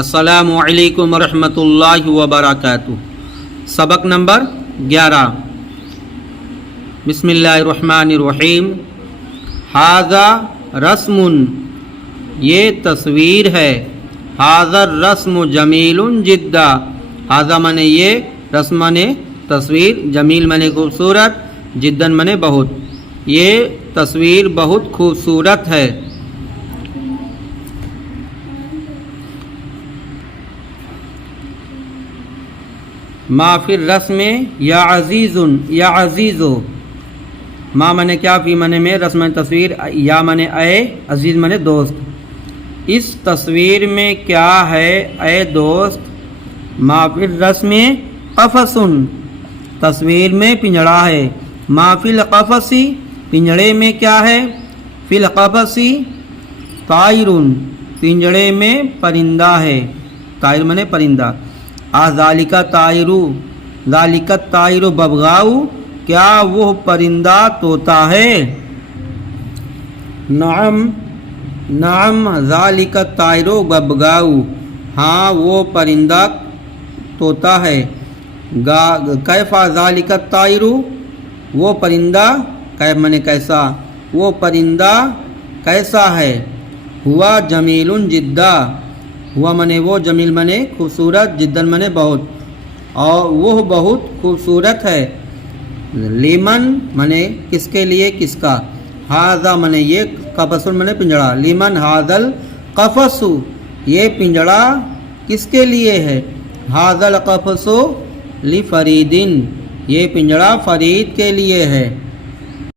السلام علیکم ورحمۃ اللہ وبرکاتہ۔ سبق نمبر 11۔ بسم اللہ الرحمن الرحیم۔ ھذا رسم، یہ تصویر ہے۔ ھذا الرسم جمیل جدا، ھذا منے یہ، رسم منے تصویر، جمیل منے خوبصورت، جدا منے بہت، یہ تصویر بہت خوبصورت ہے۔ ما فی الرسم یا عزیز، یا عزیزو، ما منے کیا، فی منے میں، رسم منے تصویر، یا منے اے، عزیز منے دوست۔ اس تصویر میں کیا ہے اے دوست؟ ما فی الرسم قفص، تصویر میں پنجڑا ہے۔ ما فی القفص، پنجڑے میں کیا ہے؟ فی القفص طائر، پنجڑے میں پرندہ ہے۔ طائر منے پرندہ۔ ذالک طائر، ذالک الطائر ببغاؤ، کیا وہ پرندہ طوطا ہے؟ نعم، نعم ذالک الطائر ببغاؤ، ہاں وہ پرندہ طوطا ہے۔ کیف ذالک الطائر، وہ پرندہ، کیف منے کیسا، وہ پرندہ کیسا ہے؟ ہوا جمیل جدا، ہوا منے وہ، جمیل منے خوبصورت، جدن منے بہت، اور وہ بہت خوبصورت ہے۔ لیمن منے کس کے لیے، کس کا۔ ھذا منے یہ، قفص منے پنجڑا، لیمن ھذا القفص، یہ پنجڑا کس کے لیے ہے؟ ھذا القفص لفرید، یہ پنجڑا فرید کے لیے ہے۔